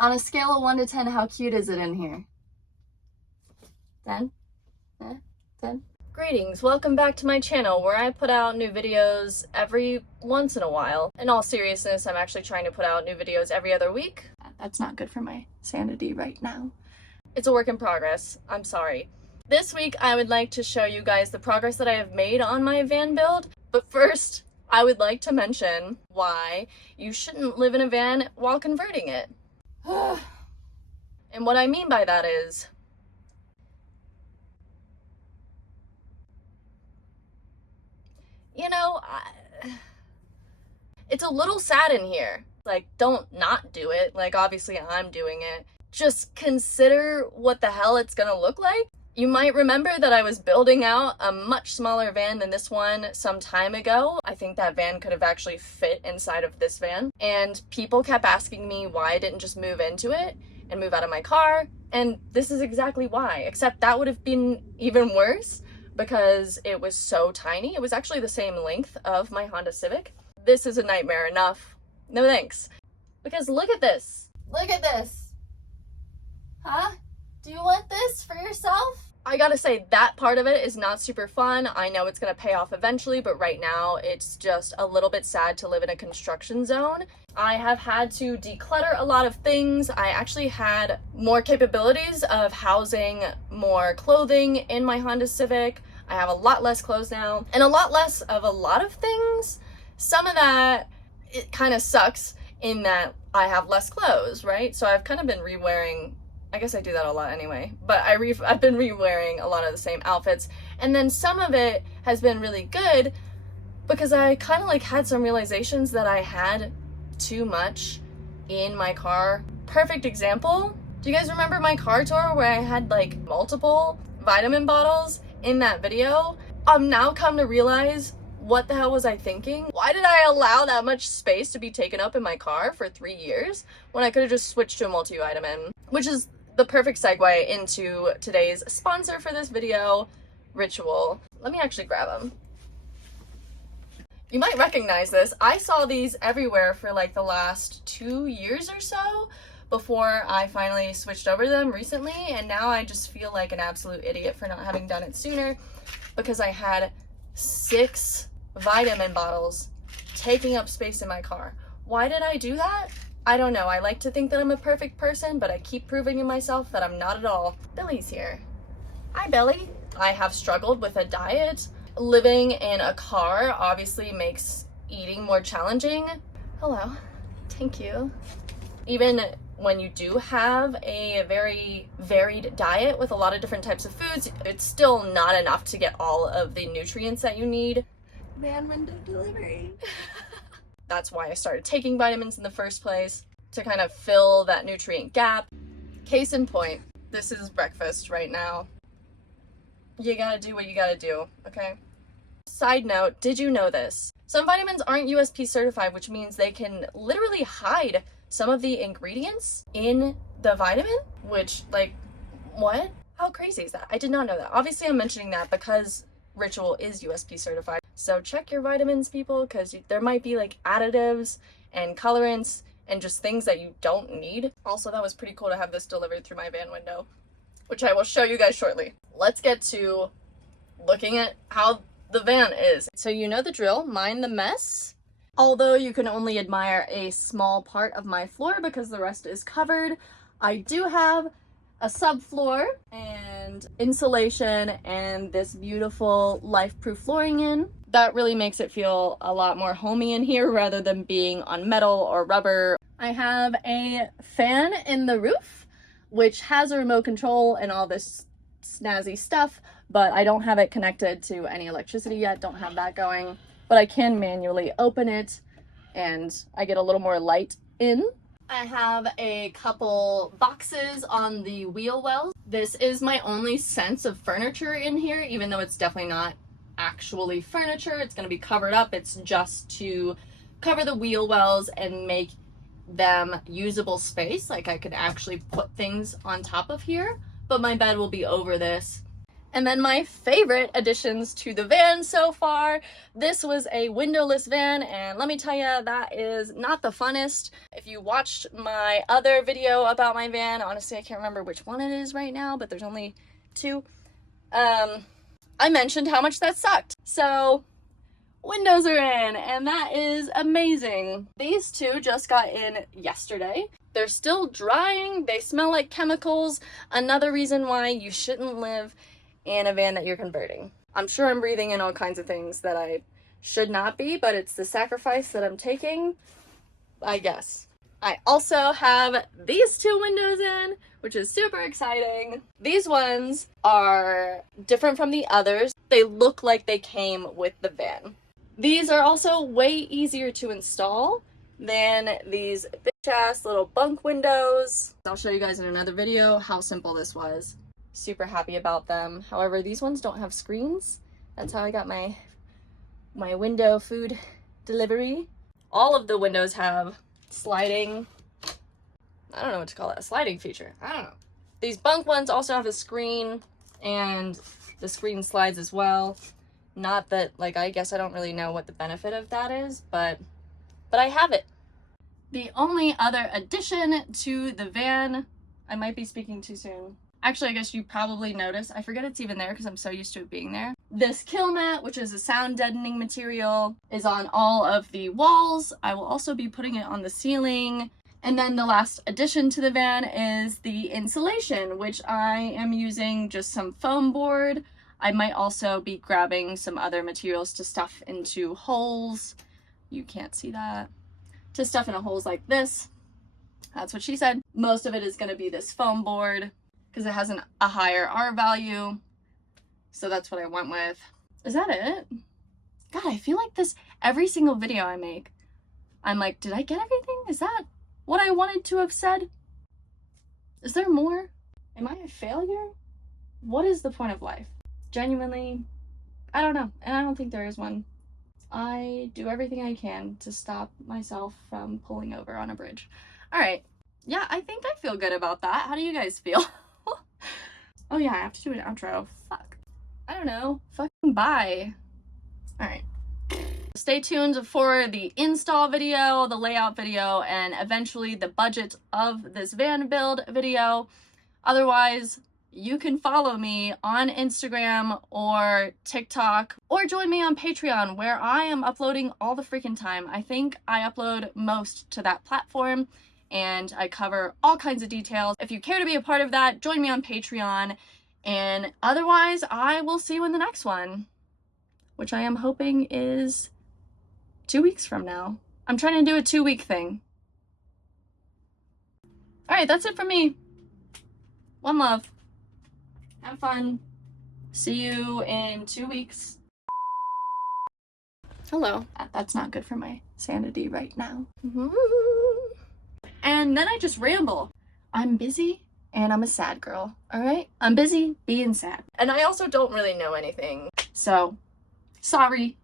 On a scale of 1 to 10, how cute is it in here? 10? 10? Greetings, welcome back to my channel where I put out new videos every once in a while. In all seriousness, I'm actually trying to put out new videos every other week. That's not good for my sanity right now. It's a work in progress, I'm sorry. This week I would like to show you guys the progress that I have made on my van build, but first I would like to mention why you shouldn't live in a van while converting it. And what I mean by that is, you know, it's a little sad in here. Like, don't not do it. Like, obviously I'm doing it. Just consider what the hell it's gonna look like. You might remember that I was building out a much smaller van than this one some time ago. I think that van could have actually fit inside of this van. And people kept asking me why I didn't just move into it and move out of my car. And this is exactly why, except that would have been even worse because it was so tiny. It was actually the same length of my Honda Civic. This is a nightmare enough. No thanks. Because look at this. Look at this. Huh? Do you want this for yourself? I gotta say, that part of it is not super fun. I know it's gonna pay off eventually, but right now it's just a little bit sad to live in a construction zone. I have had to declutter a lot of things. I actually had more capabilities of housing more clothing in my Honda Civic. I have a lot less clothes now and a lot less of a lot of things. Some of that, it kind of sucks in that I have less clothes, right? So I've kind of been re-wearing, I guess I do that a lot anyway, but I've been re-wearing a lot of the same outfits. And then some of it has been really good because I kind of like had some realizations that I had too much in my car. Perfect example. Do you guys remember my car tour where I had like multiple vitamin bottles in that video? I've now come to realize, what the hell was I thinking? Why did I allow that much space to be taken up in my car for 3 years when I could have just switched to a multivitamin? Which is the perfect segue into today's sponsor for this video, Ritual. Let me actually grab them. You might recognize this. I saw these everywhere for like the last 2 years or so before I finally switched over to them recently, and now I just feel like an absolute idiot for not having done it sooner because I had 6 vitamin bottles taking up space in my car. Why did I do that? I don't know. I like to think that I'm a perfect person, but I keep proving to myself that I'm not at all. Billy's here. Hi, Billy. I have struggled with a diet. Living in a car obviously makes eating more challenging. Hello. Thank you. Even when you do have a very varied diet with a lot of different types of foods, it's still not enough to get all of the nutrients that you need. Van window delivery. That's why I started taking vitamins in the first place, to kind of fill that nutrient gap. Case in point, this is breakfast right now. You gotta do what you gotta do, okay? Side note, did you know this? Some vitamins aren't USP certified, which means they can literally hide some of the ingredients in the vitamin, which, like, what? How crazy is that? I did not know that. Obviously, I'm mentioning that because Ritual is USP certified. So check your vitamins, people, because there might be like additives and colorants and just things that you don't need. Also, that was pretty cool to have this delivered through my van window, which I will show you guys shortly. Let's get to looking at how the van is. So you know the drill, mind the mess. Although you can only admire a small part of my floor because the rest is covered, I do have a subfloor and insulation and this beautiful life-proof flooring in. That really makes it feel a lot more homey in here rather than being on metal or rubber. I have a fan in the roof, which has a remote control and all this snazzy stuff, but I don't have it connected to any electricity yet, don't have that going. But I can manually open it and I get a little more light in. I have a couple boxes on the wheel wells. This is my only sense of furniture in here, even though it's definitely not actually furniture. It's going to be covered up. It's just to cover the wheel wells and make them usable space. Like I could actually put things on top of here, but my bed will be over this. And then my favorite additions to the van so far. This was a windowless van, and let me tell you, that is not the funnest. If you watched my other video about my van, honestly, I can't remember which one it is right now, but there's only two. I mentioned how much that sucked. So windows are in, and that is amazing. These two just got in yesterday. They're still drying. They smell like chemicals. Another reason why you shouldn't live in a van that you're converting. I'm sure I'm breathing in all kinds of things that I should not be, but it's the sacrifice that I'm taking, I guess. I also have these two windows in, which is super exciting. These ones are different from the others. They look like they came with the van. These are also way easier to install than these bitch ass little bunk windows. I'll show you guys in another video how simple this was. Super happy about them. However, these ones don't have screens. That's how I got my window food delivery. All of the windows have sliding, I don't know what to call it, a sliding feature. I don't know. These bunk ones also have a screen, and the screen slides as well. Not that, like, I guess I don't really know what the benefit of that is, but I have it. The only other addition to the van, I might be speaking too soon. Actually, I guess you probably noticed, I forget it's even there because I'm so used to it being there. This kill mat, which is a sound deadening material, is on all of the walls. I will also be putting it on the ceiling. And then the last addition to the van is the insulation, which I am using just some foam board. I might also be grabbing some other materials to stuff into holes. You can't see that. To stuff into holes like this. That's what she said. Most of it is going to be this foam board, because it has a higher R value. So that's what I went with. Is that it? God, I feel like this, every single video I make, I'm like, did I get everything? Is that what I wanted to have said? Is there more? Am I a failure? What is the point of life? Genuinely, I don't know. And I don't think there is one. I do everything I can to stop myself from pulling over on a bridge. All right. Yeah, I think I feel good about that. How do you guys feel? Oh yeah, I have to do an outro. Fuck. I don't know. Fucking bye. Alright. Stay tuned for the install video, the layout video, and eventually the budget of this van build video. Otherwise, you can follow me on Instagram or TikTok, or join me on Patreon, where I am uploading all the freaking time. I think I upload most to that platform, and I cover all kinds of details. If you care to be a part of that, join me on Patreon. And otherwise, I will see you in the next one, which I am hoping is 2 weeks from now. I'm trying to do a 2-week thing. All right, that's it for me. One love. Have fun. See you in 2 weeks. Hello. That's not good for my sanity right now. And then I just ramble. I'm busy and I'm a sad girl, all right? I'm busy being sad. And I also don't really know anything. So, sorry,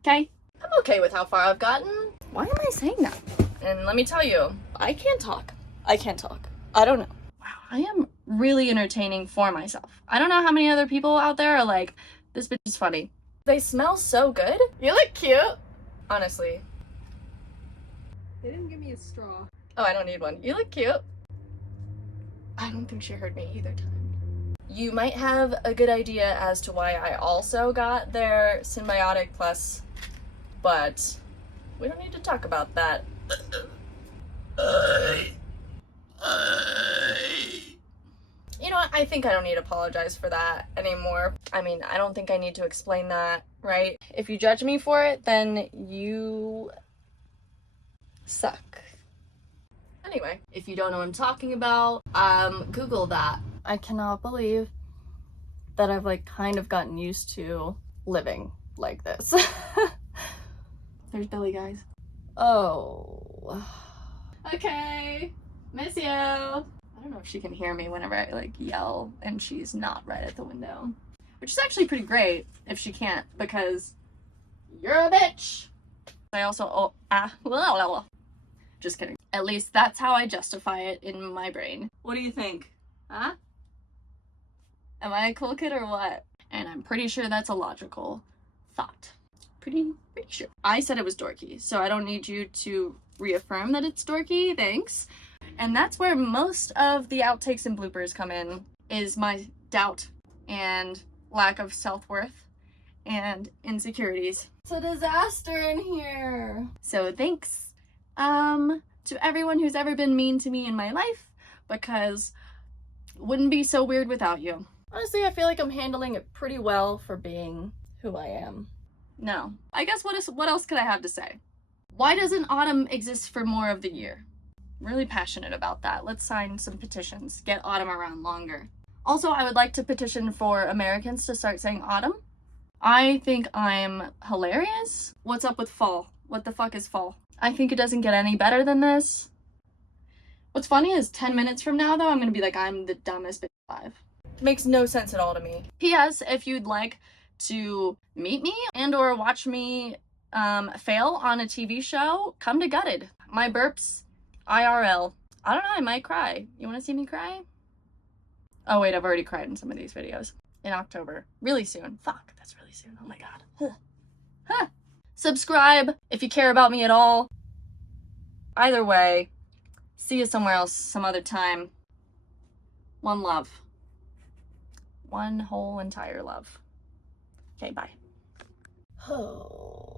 okay? I'm okay with how far I've gotten. Why am I saying that? And let me tell you, I can't talk. I can't talk. I don't know. Wow, I am really entertaining for myself. I don't know how many other people out there are like, this bitch is funny. They smell so good. You look cute. Honestly. They didn't give me a straw. Oh, I don't need one. You look cute. I don't think she heard me either time. You might have a good idea as to why I also got their Synbiotic Plus, but we don't need to talk about that. You know what? I think I don't need to apologize for that anymore. I mean, I don't think I need to explain that, right? If you judge me for it, then you suck. Anyway, if you don't know what I'm talking about, Google that. I cannot believe that I've like kind of gotten used to living like this. There's Billy, guys. Oh. Okay. Miss you. I don't know if she can hear me whenever I like yell and she's not right at the window. Which is actually pretty great if she can't, because you're a bitch. I also, just kidding. At least that's how I justify it in my brain. What do you think? Huh? Am I a cool kid or what? And I'm pretty sure that's a logical thought. Pretty sure. I said it was dorky, so I don't need you to reaffirm that it's dorky, thanks. And that's where most of the outtakes and bloopers come in, is my doubt and lack of self-worth and insecurities. It's a disaster in here. So thanks to everyone who's ever been mean to me in my life, because it wouldn't be so weird without you. Honestly, I feel like I'm handling it pretty well for being who I am. No. I guess what else could I have to say? Why doesn't autumn exist for more of the year? I'm really passionate about that. Let's sign some petitions. Get autumn around longer. Also, I would like to petition for Americans to start saying autumn. I think I'm hilarious. What's up with fall? What the fuck is fall? I think it doesn't get any better than this. What's funny is 10 minutes from now, though, I'm gonna be like, I'm the dumbest bitch alive. Makes no sense at all to me. P.S. If you'd like to meet me and or watch me fail on a TV show, come to Gutted. My burps, IRL. I don't know, I might cry. You wanna see me cry? Oh wait, I've already cried in some of these videos. In October. Really soon. Fuck, that's really soon. Oh my god. Huh. Huh. Subscribe if you care about me at all. Either way, see you somewhere else some other time. One love. One whole entire love. Okay, bye. Oh.